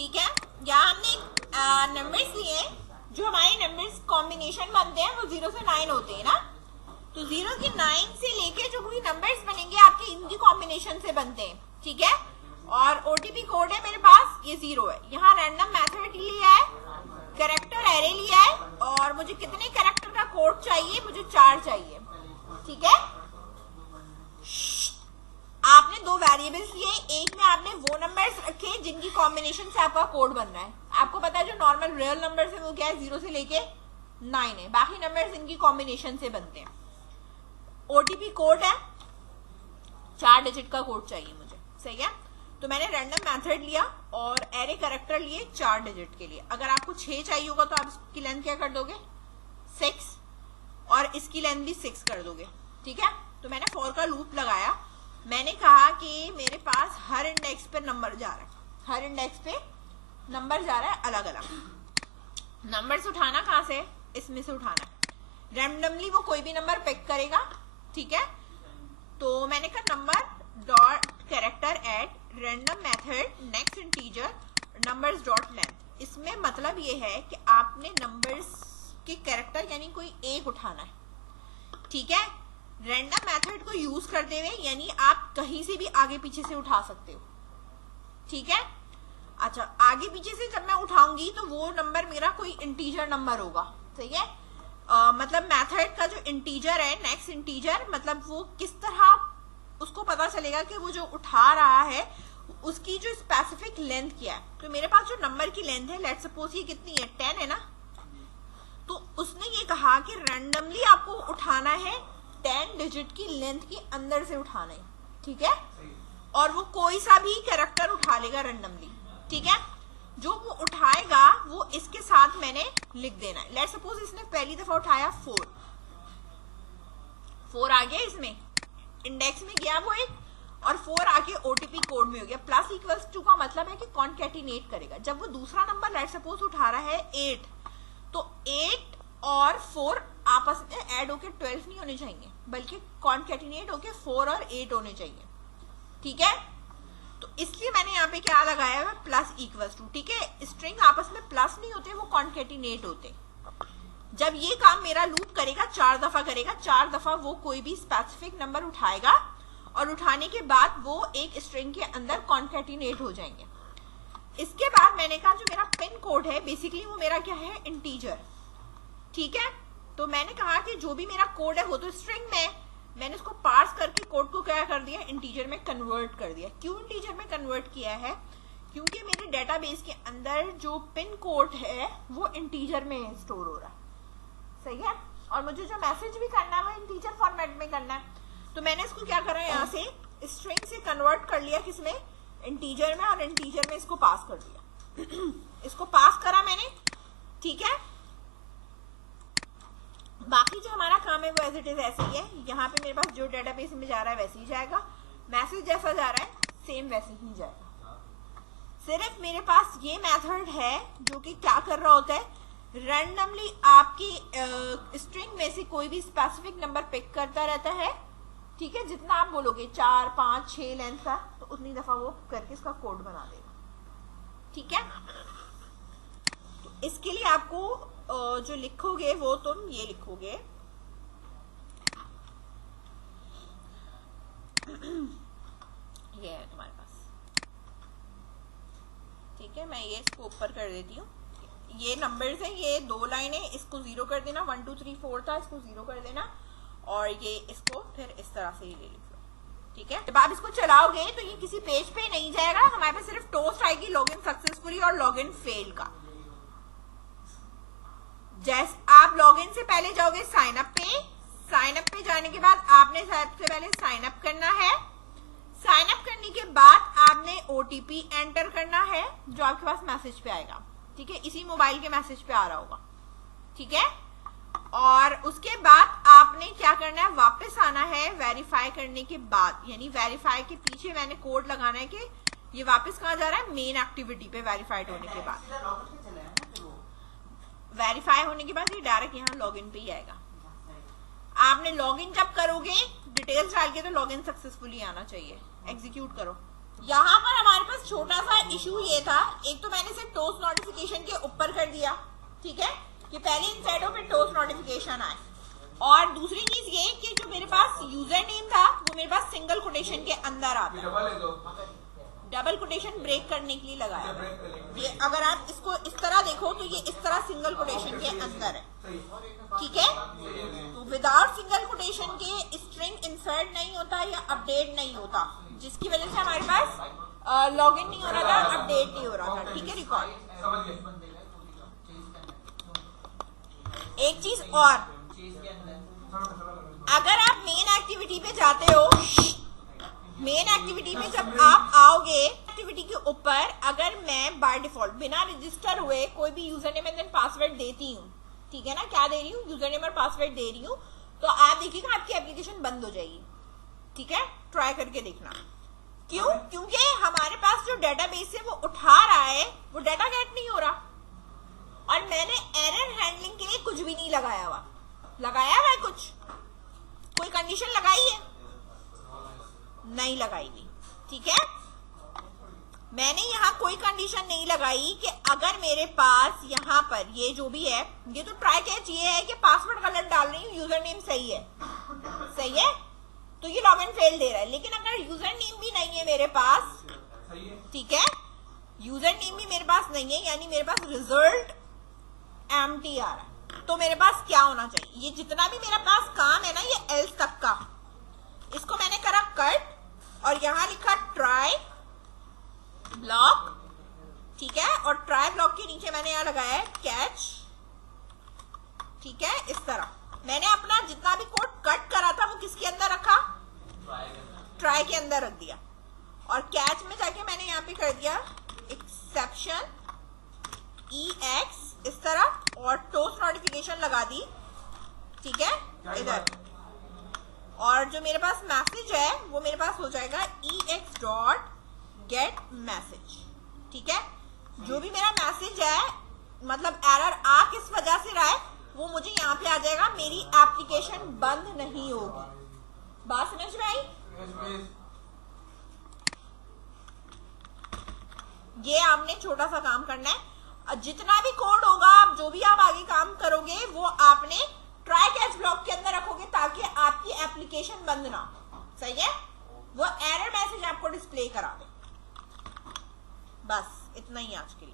ठीक है, यहाँ हमने नंबर्स लिए, जो हमारे नंबर्स कॉम्बिनेशन बनते हैं वो 0 से 9 होते हैं ना, तो 0 की 9 से लेके जो भी नंबर्स बनेंगे आपके इनकी कॉम्बिनेशन से बनते हैं। ठीक है, और ओटीपी कोड है मेरे पास, ये 0 है। यहाँ रैंडम मेथड लिया है, कैरेक्टर एरे लिया है, और मुझे कितने कैरेक्टर का कोड चाहिए, मुझे 4 चाहिए। ठीक है, आपने 2 वेरिएबल्स लिए, एक में आपने वो नंबर्स रखे जिनकी कॉम्बिनेशन से आपका कोड बन रहा है। आपको पता है जो नॉर्मल रियल नंबर्स है वो क्या है, 0 से लेके 9 है, बाकी नंबर्स इनकी कॉम्बिनेशन से बनते हैं। ओटीपी कोड है, 4 डिजिट का कोड चाहिए मुझे, सही है। तो मैंने रैंडम मेथड लिया और एरे कैरेक्टर लिए 4 डिजिट के लिए। अगर आपको 6 चाहिए होगा तो आप इसकी लेंथ क्या कर दोगे, 6, और इसकी लेंथ भी 6 कर दोगे। ठीक है, तो मैंने फॉर का लूप लगाया। मैंने कहा कि मेरे पास हर इंडेक्स पे नंबर जा रहा है, हर इंडेक्स पे नंबर जा रहा है अलग अलग। नंबर से उठाना कहां से, इसमें से उठाना है। रैंडमली वो कोई भी नंबर पिक करेगा। ठीक है, तो मैंने कहा number dot character at random method next integer numbers dot length. इसमें मतलब ये है कि आपने नंबर्स के कैरेक्टर यानी कोई एक उठाना है। ठीक है, रैंडम मेथड को यूज करते हुए, यानी आप कहीं से भी आगे पीछे से उठा सकते हो। ठीक है, अच्छा, आगे पीछे से जब मैं उठाऊंगी तो वो नंबर मेरा कोई इंटीजर नंबर होगा। सही है, मतलब मेथड का जो इंटीजर है, नेक्स्ट इंटीजर, मतलब वो किस तरह उसको पता चलेगा कि वो जो उठा रहा है उसकी जो स्पेसिफिक लेंथ क्या है। तो मेरे पास जो नंबर की लेंथ है, लेट्स सपोज ये कितनी है, 10 है ना, तो उसने ये कहा कि रैंडमली आपको उठाना है 10 डिजिट की लेंथ के अंदर से उठाना है। ठीक है, और वो कोई सा भी कैरेक्टर उठा लेगा रैंडमली। ठीक है, जो वो उठाएगा वो इसके साथ मैंने लिख देना है। लेट्स सपोज इसने पहली दफा उठाया 4 आ गया, इसमें इंडेक्स में गया वो एक, और 4 आके ओटीपी कोड में हो गया। प्लस इक्वल्स टू का मतलब है कि कॉन्कैटिनेट करेगा। जब वो दूसरा नंबर लेट्स सपोज उठा रहा है 8, तो 8 और 4 आपस में ऐड होके 12 नहीं होने चाहिए, बल्कि कॉन्कैटिनेट होके 4 और 8 होने चाहिए। ठीक है, तो इसलिए मैंने यहाँ पे क्या लगाया है, प्लस इक्वल्स टू। ठीक है, स्ट्रिंग आपस में प्लस नहीं होते, वो कॉन्कैटिनेट होते। जब ये काम मेरा लूप करेगा, 4 दफा करेगा, 4 दफा वो कोई भी स्पेसिफिक नंबर उठाएगा, और उठाने के बाद वो एक स्ट्रिंग के अंदर कॉन्कैटिनेट हो जाएंगे। इसके बाद मैंने कहा जो मेरा पिन कोड है, बेसिकली वो मेरा क्या है, इंटीजर। ठीक है, तो मैंने कहा कि जो भी मेरा कोड है वो तो स्ट्रिंग में, मैंने उसको पार्स करके कोड को क्या कर दिया, इंटीजर में कन्वर्ट कर दिया। क्यों इंटीजर में कन्वर्ट किया है, क्योंकि मेरे डेटाबेस के अंदर जो पिन कोड है वो इंटीजर में स्टोर हो रहा है। सही है, और मुझे जो मैसेज भी करना है वो इंटीजर फॉर्मेट में करना है। तो मैंने इसको क्या करा, यहाँ से स्ट्रिंग से कन्वर्ट कर लिया, किसमें, इंटीजर में, और इंटीजर में इसको पास कर दिया। इसको पास करा मैंने। ठीक है, बाकी जो हमारा काम है वो एज इट इज ऐसे ही है। यहाँ पे मेरे पास जो डेटाबेस में जा रहा है वैसे ही जाएगा, मैसेज जैसा जा रहा है सेम वैसे ही जाएगा। सिर्फ मेरे पास ये मेथड है जो कि क्या कर रहा होता है, रैंडमली आपकी स्ट्रिंग में से कोई भी स्पेसिफिक नंबर पिक करता रहता है। ठीक है, जितना आप बोलोगे 4, 5, 6 लेंथ का, तो उतनी दफा वो करके इसका कोड बना देगा। ठीक है, तो इसके लिए आपको जो लिखोगे वो तुम ये लिखोगे, ये है तुम्हारे पास। ठीक है, मैं ये इसको ऊपर कर देती हूँ। ये नंबर्स हैं, ये 2 लाइन है, इसको 0 कर देना, 1 2 3 4 था, इसको 0 कर देना, और ये इसको फिर इस तरह से ले लिखो। ठीक है, जब आप इसको चलाओगे तो ये किसी पेज पे नहीं जाएगा, हमारे पास सिर्फ टोस्ट आएगी लॉगिन सक्सेसफुली और लॉगिन फेल का। जैसे आप लॉगिन से पहले जाओगे साइन अप पे, साइन अप पे जाने के बाद आपने सबसे पहले साइन अप करना है। साइन अप करने के बाद आपने ओटीपी एंटर करना है जो आपके पास मैसेज पे आएगा। ठीक है, इसी मोबाइल के मैसेज पे आ रहा होगा। ठीक है, और उसके बाद आपने क्या करना है, वापस आना है वेरीफाई करने के बाद, यानी वेरीफाई के पीछे मैंने कोड लगाना है कि ये वापस कहाँ जा रहा है, मेन एक्टिविटी पे वेरीफाइड होने के बाद। वेरीफाई होने के बाद ये डायरेक्ट यहाँ लॉगिन पे ही आएगा। आपने लॉगिन जब करोगे डिटेल्स डाल के, तो लॉगिन सक्सेसफुली आना चाहिए। एग्जीक्यूट करो, यहाँ पर हमारे पास छोटा सा इशू ये था, एक तो मैंने सिर्फ टोस्ट नोटिफिकेशन के ऊपर कर दिया, ठीक है, कि पहले इन साइडों पे टोस्ट नोटिफिकेशन आए, और दूसरी चीज ये कि जो मेरे पास यूजर नेम था वो मेरे पास सिंगल कोटेशन के अंदर आता, डबल कोटेशन ब्रेक करने के लिए लगाया। ये अगर आप इसको इस तरह देखो तो ये इस तरह सिंगल कोटेशन के अंदर है, ठीक है। तो विदाउट सिंगल कोटेशन के स्ट्रिंग इंसर्ट नहीं होता या अपडेट नहीं होता, जिसकी वजह से हमारे पास लॉगिन नहीं हो रहा था, अपडेट नहीं हो रहा था, ठीक है। रिकॉर्ड एक चीज और, अगर आप मेन एक्टिविटी पे जाते हो, मेन एक्टिविटी में जब आप आओगे, एक्टिविटी के ऊपर अगर मैं बाय डिफॉल्ट बिना रजिस्टर हुए कोई भी यूजर नेम एंड पासवर्ड देती हूँ, ठीक है ना, क्या दे रही हूँ, यूजर नेम और पासवर्ड दे रही हूँ, तो आप देखिएगा आपकी एप्लीकेशन बंद हो जाएगी, ठीक है। ट्राई करके देखना। क्यों? क्योंकि हमारे पास जो डेटाबेस है वो उठा रहा है, वो डाटा गेट नहीं हो रहा, और मैंने एरर हैंडलिंग के लिए कुछ भी नहीं लगाया हुआ। लगाया हुआ है कुछ, कोई कंडीशन लगाई है? नहीं लगाई हुई, ठीक है। मैंने यहाँ कोई कंडीशन नहीं लगाई कि अगर मेरे पास यहाँ पर ये जो भी है, ये तो ट्राई कैच ये है कि पासवर्ड गलत डाल रही हूँ, यूजर नेम सही है, सही है, तो ये लॉगिन फेल दे रहा है। लेकिन अगर यूजर नेम भी नहीं है मेरे पास, ठीक है, यूजर नेम भी मेरे पास नहीं है, यानी मेरे पास रिजल्ट एम्प्टी आ रहा है, तो मेरे पास क्या होना चाहिए, ये जितना भी मेरे पास काम है ना, ये एल्स तक का, इसको मैंने करा कट और यहां लिखा ट्राई ब्लॉक, ठीक है, और ट्राई ब्लॉक के नीचे मैंने यहां लगाया है कैच, ठीक है। इस तरह मैंने अपना जितना भी कोड कट करा था वो किसके अंदर रखा, ट्राई के अंदर रख दिया, और कैच में जाके मैंने यहाँ पे कर दिया एक्सेप्शन EX इस तरह, और टोस्ट नोटिफिकेशन लगा दी, ठीक है, इधर, और जो मेरे पास मैसेज है वो मेरे पास हो जाएगा EX डॉट गेट मैसेज, ठीक है। जो भी मेरा मैसेज है, मतलब एरर आ किस वजह से रहा है, वो मुझे यहाँ पे आ जाएगा, मेरी एप्लीकेशन बंद नहीं होगी। बात समझ में आई? ये आपने छोटा सा काम करना है, जितना भी कोड होगा, आप जो भी आप आगे काम करोगे वो आपने ट्राई कैच ब्लॉक के अंदर रखोगे ताकि आपकी एप्लीकेशन बंद ना हो, सही है, वो एरर मैसेज आपको डिस्प्ले करा दे। बस इतना ही आज के लिए।